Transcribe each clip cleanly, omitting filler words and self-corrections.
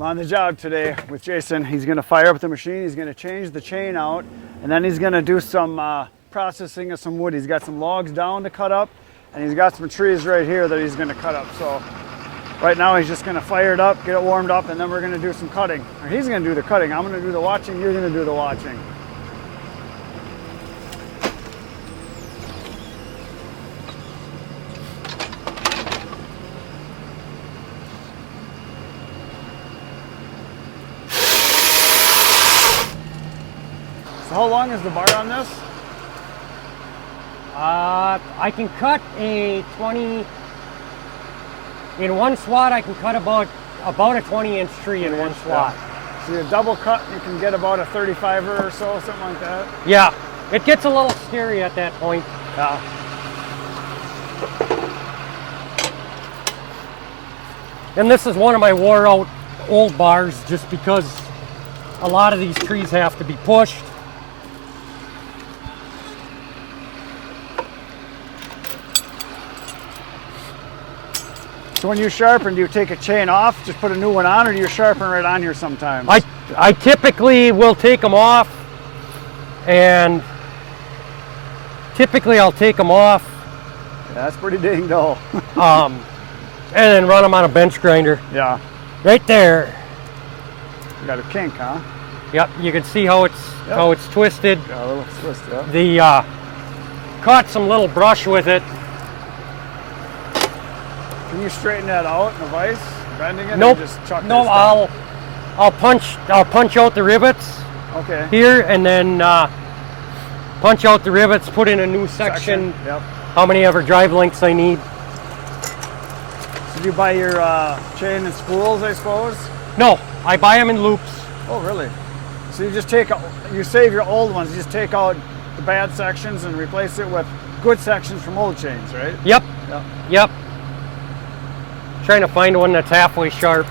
I'm on the job today with Jason. He's going to fire up the machine. He's going to change the chain out, and then he's going to do some processing of some wood. He's got some logs down to cut up, and he's got some trees right here that he's going to cut up. So right now he's just going to fire it up, get it warmed up, and then we're going to do some cutting. Or he's going to do the cutting. I'm going to do the watching. You're going to do the watching. So how long is the bar on this? I can cut a 20, in one swat I can cut about a 20-inch tree in one swat. Yeah. So you double cut, you can get about a 35er or so, something like that? Yeah, it gets a little scary at that point. Yeah. And this is one of my wore out old bars just because a lot of these trees have to be pushed. So when you sharpen, do you take a chain off, just put a new one on, or do you sharpen right on here sometimes? I typically will take them off, and typically I'll take them off. Yeah, that's pretty dang dull. And then run them on a bench grinder. Yeah. Right there. You got a kink, huh? Yep, you can see how it's twisted. Yeah, a little twist, yeah. The caught some little brush with it. Can you straighten that out in a vise, bending it? Nope. Or just chuck No, this I'll punch out the rivets. Okay. Here, and then punch out the rivets, put in a new section. Yep. How many ever drive lengths I need. So do you buy your chain and spools, I suppose? No, I buy them in loops. Oh, really? So you just you save your old ones, you just take out the bad sections and replace it with good sections from old chains, right? Yep. Yep. Yep. Trying to find one that's halfway sharp.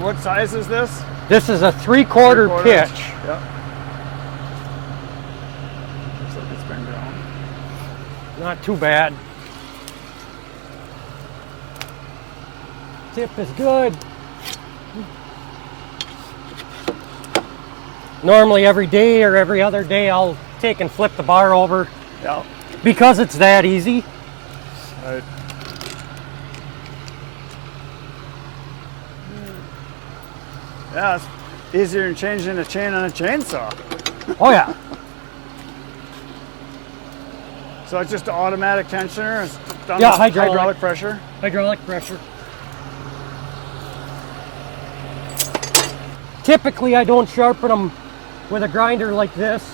What size is this? This is a 3/4 pitch. Yep. Looks like it's been ground. Not too bad. Tip is good. Normally every day or every other day I'll take and flip the bar over. Yep. Because it's that easy. Right. Yeah, it's easier than changing a chain on a chainsaw. Oh yeah. So it's just an automatic tensioner? It's done Yeah, with hydraulic pressure? Hydraulic pressure. Typically I don't sharpen them with a grinder like this.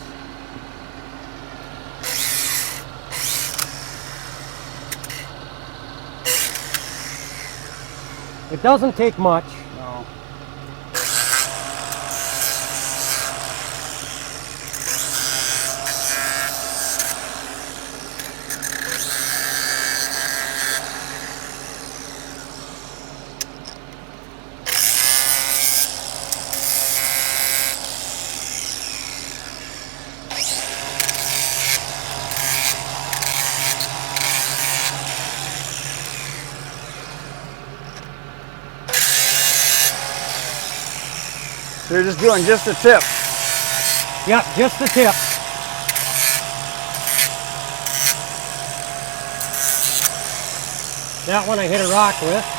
It doesn't take much. No. So you're just doing just the tip. Yep, just the tip. That one I hit a rock with.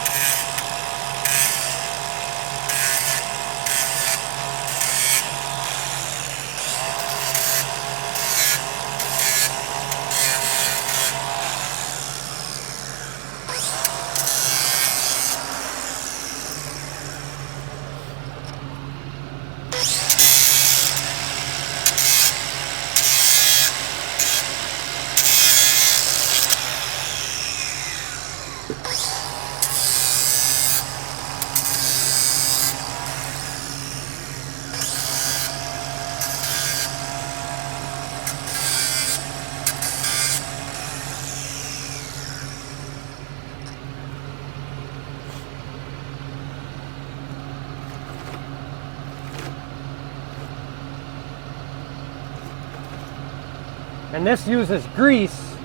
And this uses grease.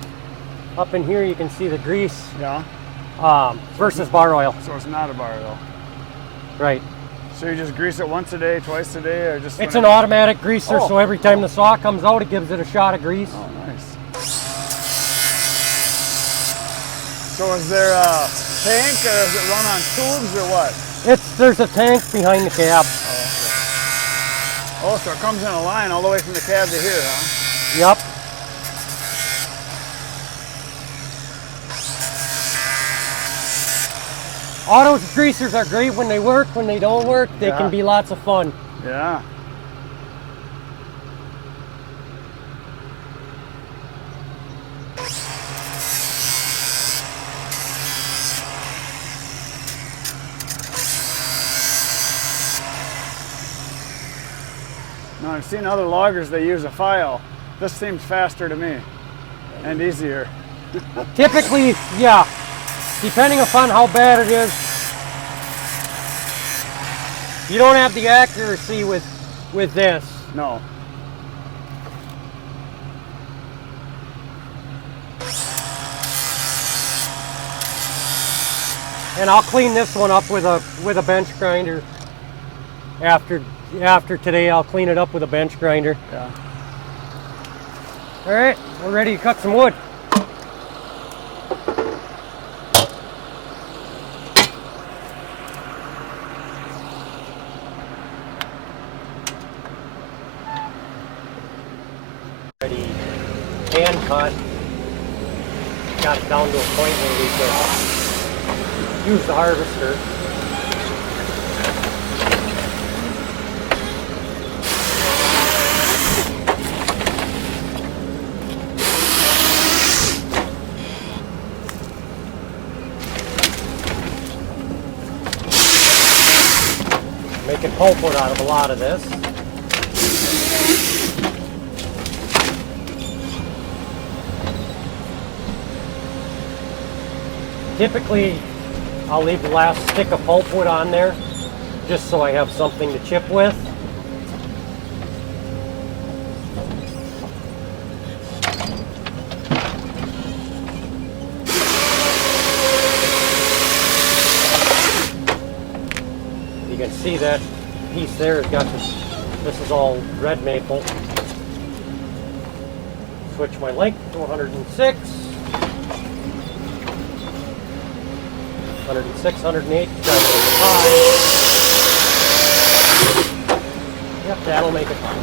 Up in here you can see the grease. Yeah. versus bar oil. So it's not a bar oil. Right. So you just grease it once a day, twice a day, or just? It's an automatic greaser, Oh, so every time the saw comes out, it gives it a shot of grease. Oh, nice. So is there a tank, or is it run on tubes, or what? There's a tank behind the cab. Oh, so it comes in a line all the way from the cab to here, huh? Yep. Auto greasers are great when they work. When they don't work, they can be lots of fun. Yeah. Now I've seen other loggers, they use a file. This seems faster to me and easier. Typically, yeah, depending upon how bad it is, you don't have the accuracy with this. No. And I'll clean this one up with a bench grinder. After today, I'll clean it up with a bench grinder. Yeah. All right, we're ready to cut some wood. Ready, hand cut. Got it down to a point where we can use the harvester. Making pulpwood out of a lot of this. Typically, I'll leave the last stick of pulpwood on there just so I have something to chip with. You can see that piece there has got this is all red maple. Switch my length to 106. 106, 108, try to make it high. Yep, that'll make it fine.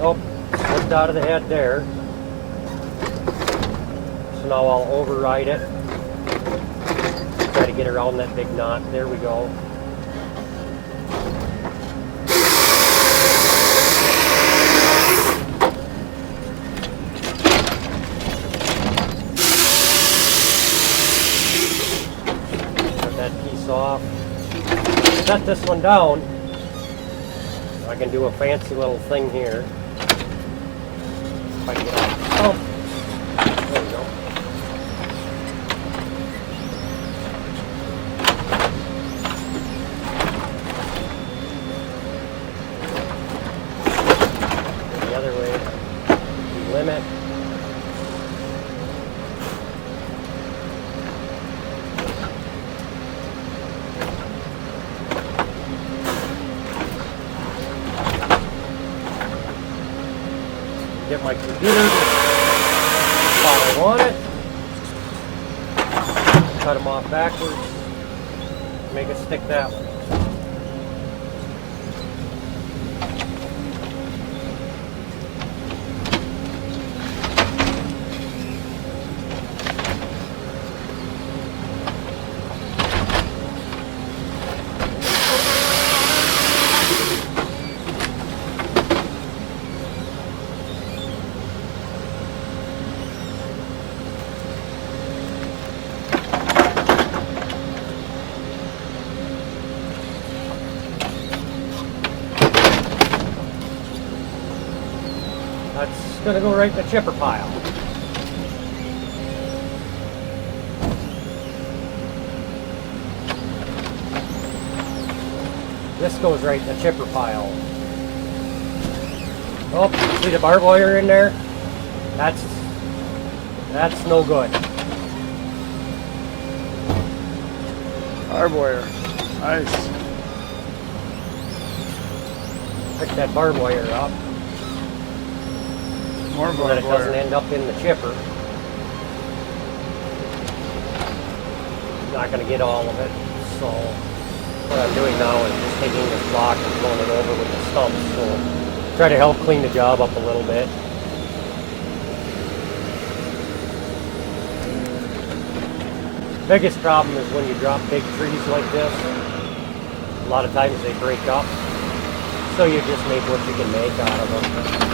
Oh, slipped out of the head there. So now I'll override it. Try to get around that big knot. There we go. Cut that piece off. Set this one down. I can do a fancy little thing here. If I can get off the stump. There we go. Limit. Get my computer spot I want it. Cut them off backwards. Make it stick that way. That's going to go right in the chipper pile. This goes right in the chipper pile. Oh, see the barbed wire in there? That's no good. Barbed wire. Nice. Pick that barbed wire up More so that it barbed doesn't wire. end up in the chipper. Not going to get all of it. So what I'm doing now is just taking this block and throwing it over with the stumps. So try to help clean the job up a little bit. Biggest problem is when you drop big trees like this. A lot of times they break up. So you just make what you can make out of them.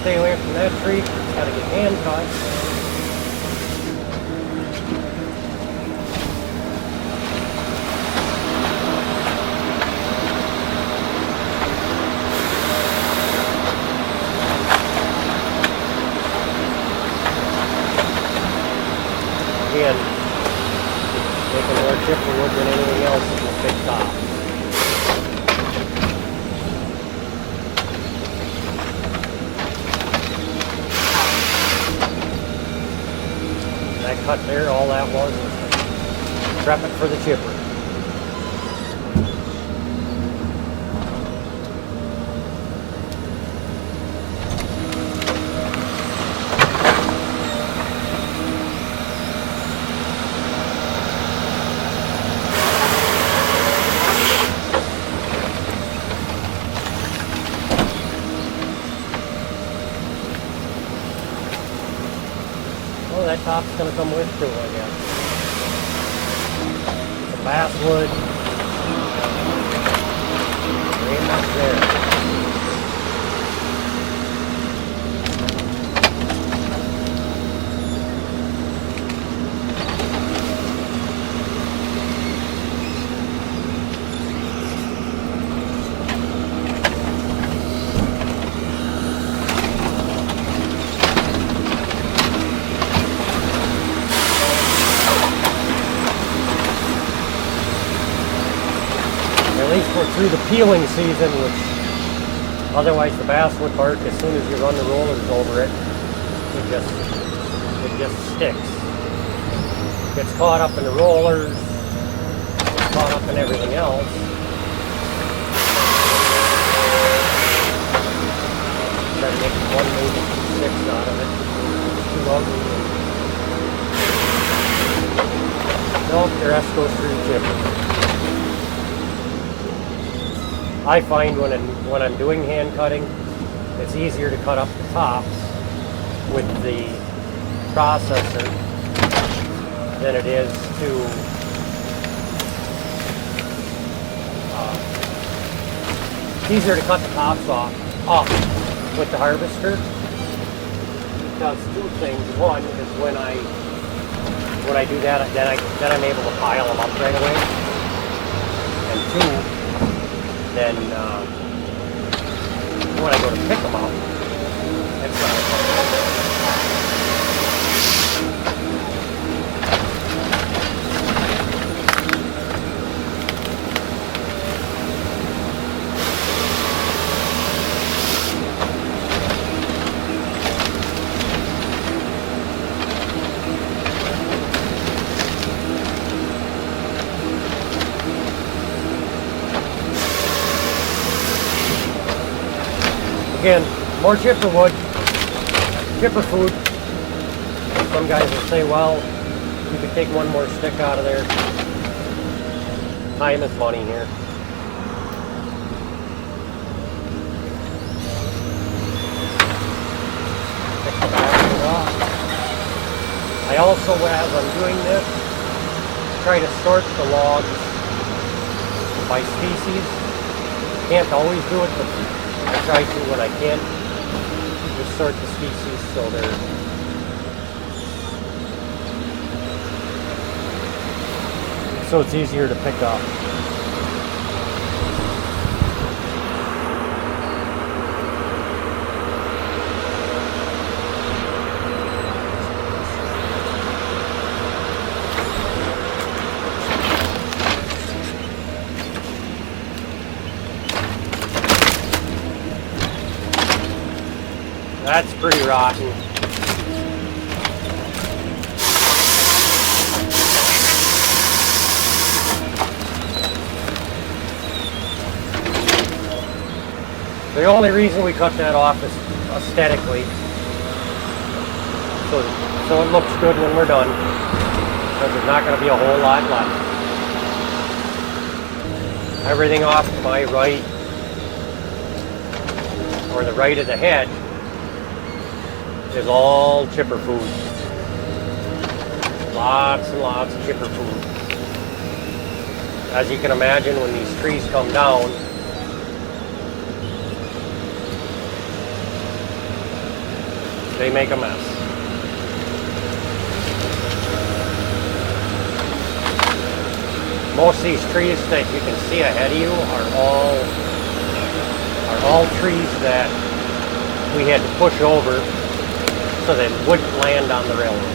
Stay away from that tree. Got to get hand cut. Again, making more chipper wood than anything else in the big top. That cut there, all that was prep it for the chipper. Well, that top's going to come with too, I guess. The basswood. Very much there. At least we're through the peeling season, which otherwise the basswood bark, as soon as you run the rollers over it, it just sticks. Gets caught up in the rollers, gets caught up in everything else. Try to make one, maybe 2 sticks out of it. It's too ugly. Nope, the rest goes through the chipper. I find when I'm doing hand cutting, it's easier to cut up the tops with the processor than it is to it's easier to cut the tops off with the harvester. It does 2 things. One is when I do that, then I'm able to pile them up right away. And 2. Then when I go to pick them up, it's again, more chipper wood, chipper food. Some guys will say, well, you could take one more stick out of there. Time is money here. also, as I'm doing this, try to sort the logs by species. Can't always do it, but I try to when I can. Just sort the species so it's easier to pick up. That's pretty rotten. The only reason we cut that off is aesthetically. So it looks good when we're done. Because there's not going to be a whole lot left. Everything off to my right, or the right of the hedge, is all chipper food. Lots and lots of chipper food. As you can imagine, when these trees come down, they make a mess. Most of these trees that you can see ahead of you are all trees that we had to push over so they wouldn't land on the railroad.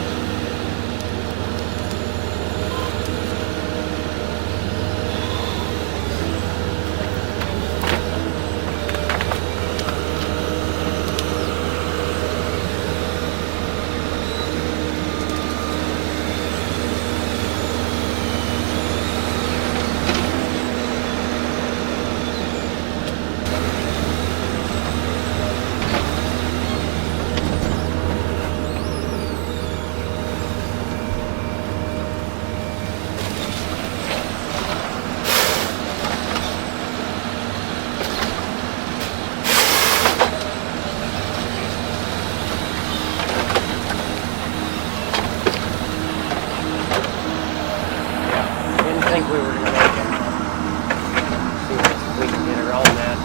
Think we were going to make it. See if we can get around that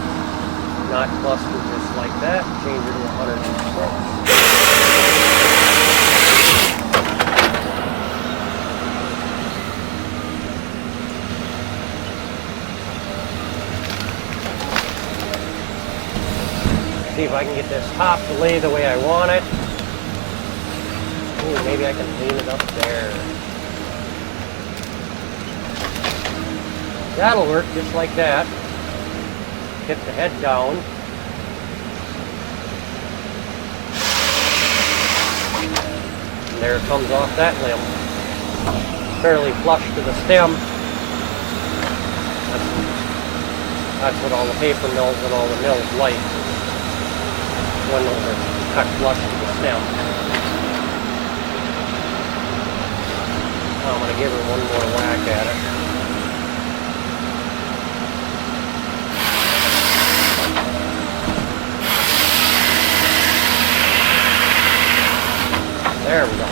knot cluster just like that. Change it to 106. See if I can get this top to lay the way I want it. Ooh, maybe I can lean it up there. That'll work just like that. Hit the head down. And there it comes off that limb. Fairly flush to the stem. That's what all the paper mills and all the mills like. When those are cut flush to the stem. I'm going to give her one more whack at it. There we go.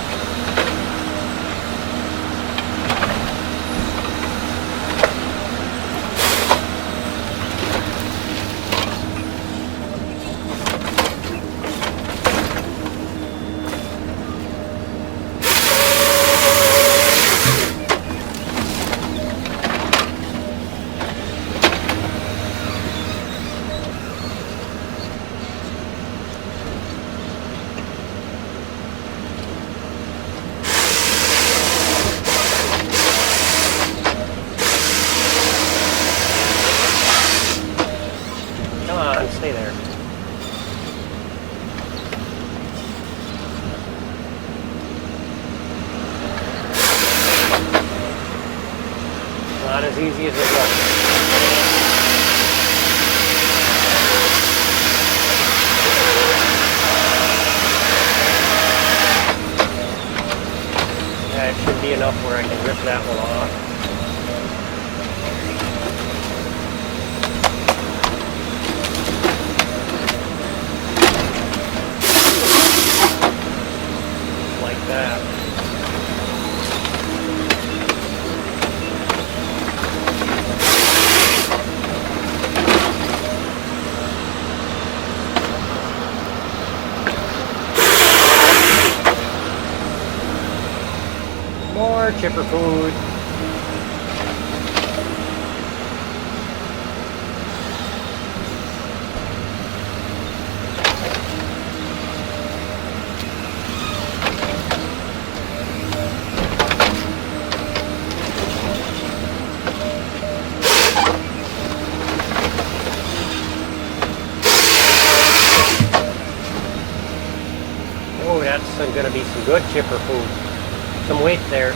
Stay there. Not as easy as it looks. Yeah, it should be enough where I can rip that one off. That. chipper food. Oh, that's going to be some good chipper food. Some weight there.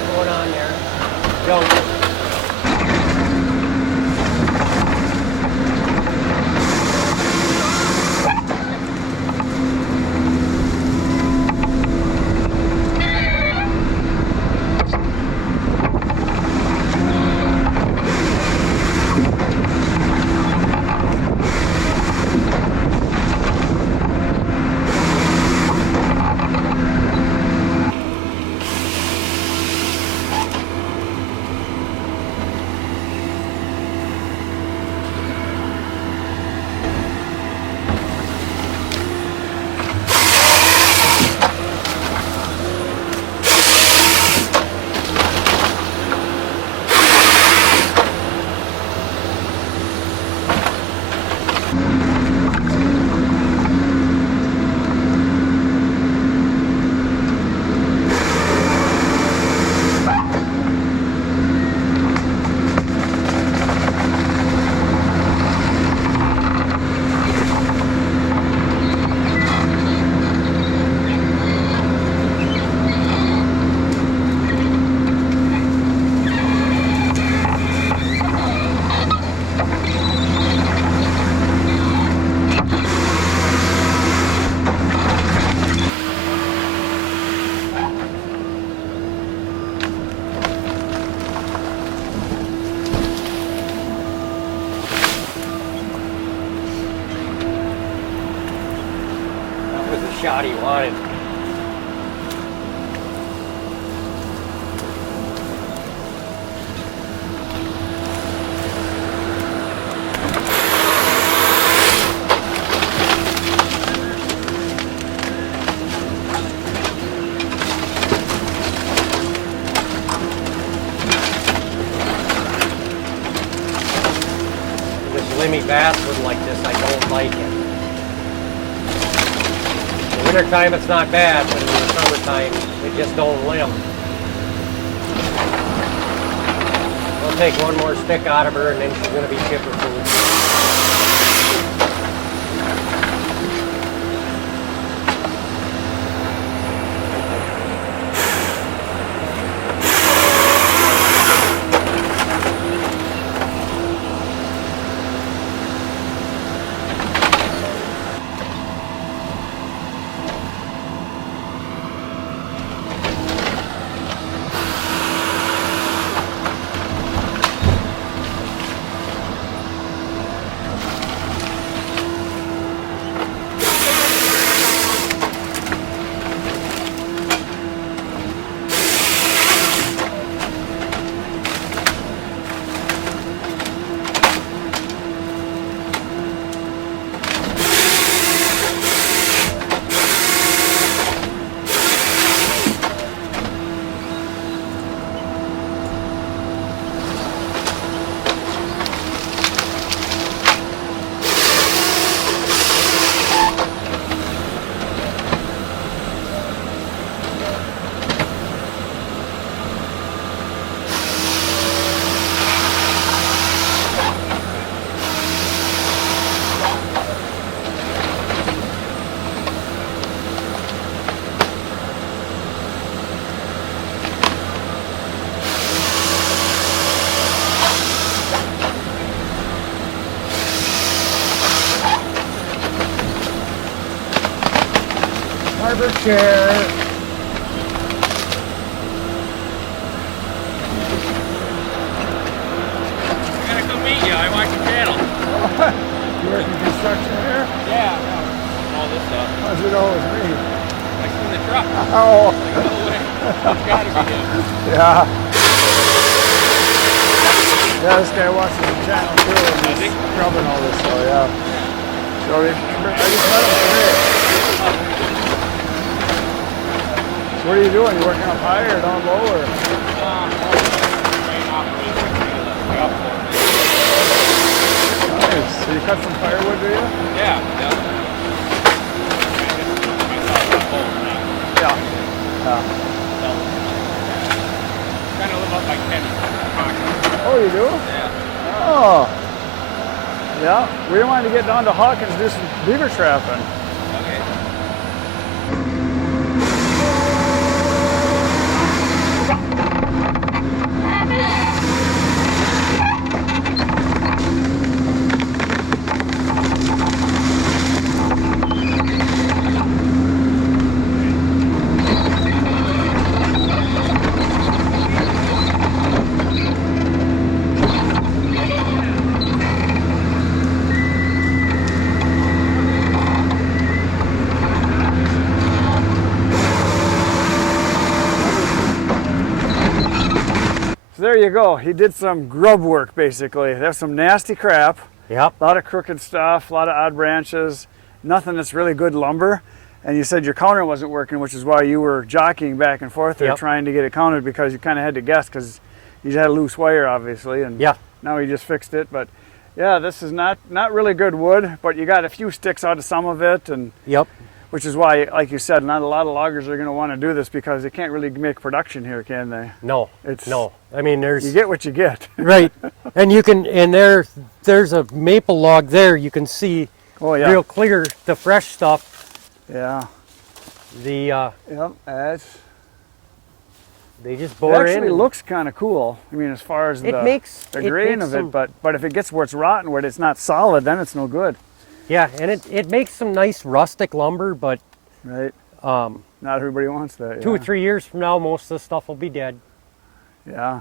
got going on there? Jungle. Shot he wanted. This limmy basswood like this, I don't like it. Wintertime it's not bad, but in the summertime it just don't limb. We'll take one more stick out of her and then she's going to be chipper food. Harbor chair. I gotta come meet you. I watch your channel. You work in construction here? Yeah, yeah. All this stuff. How's it always me? I seen the truck. Oh. Like, no way. It's gotta be him. Yeah. Yeah, this guy watches the channel too, and Does he? he's scrubbing all this, so yeah. So I just met him today. So what are you doing? You working up high or down low or? Nice. So you cut some firewood, do you? Yeah, yeah. Yeah. Yeah. Kind of live up by Kenny. Oh, you do? Yeah. Oh. Yeah. We wanted to get down to Hawkins and do some beaver trapping. Okay. So there you go. He did some grub work basically. There's some nasty crap, Yep. a lot of crooked stuff, a lot of odd branches, nothing that's really good lumber. And you said your counter wasn't working, which is why you were jockeying back and forth there Yep. trying to get it counted, because you kind of had to guess because you had a loose wire obviously, and Yeah. now he just fixed it. But yeah, this is not really good wood, but you got a few sticks out of some of it, and Yep. which is why, like you said, not a lot of loggers are going to want to do this because they can't really make production here, can they? No. It's- no. I mean, there's You get what you get. right, and you can, and there's a maple log there. You can see Oh yeah, real clear the fresh stuff. yeah, The yep. they just It bore in. actually and looks kind of cool. I mean, as far as It the makes the it grain makes of some- it, but if it gets where it's rotten, where it's not solid, then it's no good, Yeah, and it makes some nice rustic lumber, but right? um, Not everybody wants that. 2 or Yeah. 3 years from now, most of the stuff will be dead. Yeah.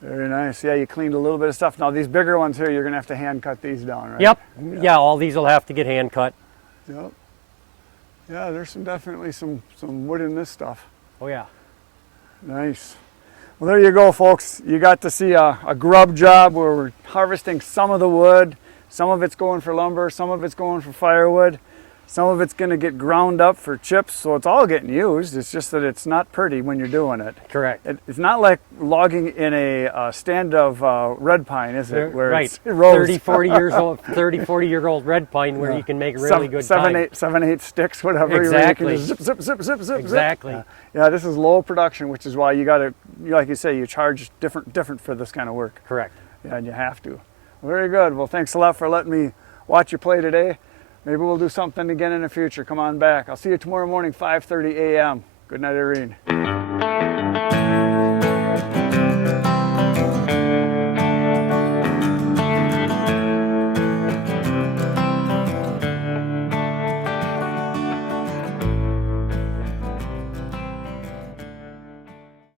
Very nice. Yeah, you cleaned a little bit of stuff. Now these bigger ones here, you're gonna have to hand cut these down, right? Yep. Yeah, all these will have to get hand cut. Yep. Yeah, there's definitely some wood in this stuff. Oh yeah. Nice. Well, there you go, folks. You got to see a grub job where we're harvesting some of the wood. Some of it's going for lumber, some of it's going for firewood. Some of it's going to get ground up for chips, so it's all getting used. It's just that it's not pretty when you're doing it. Correct. It's not like logging in a stand of red pine, is it? Where right. it's rows. 30, 40 years old, 30, 40-year-old red pine where Yeah. you can make really good seven, time. seven, eight sticks, whatever. Exactly. You can just zip, zip, zip, zip, zip, Exactly. zip. Yeah, this is low production, which is why you got to, like you say, you charge different for this kind of work. Correct. Yeah, and you have to. Very good. Well, thanks a lot for letting me watch you play today. Maybe we'll do something again in the future. Come on back. I'll see you tomorrow morning, 5:30 a.m. Good night, Irene.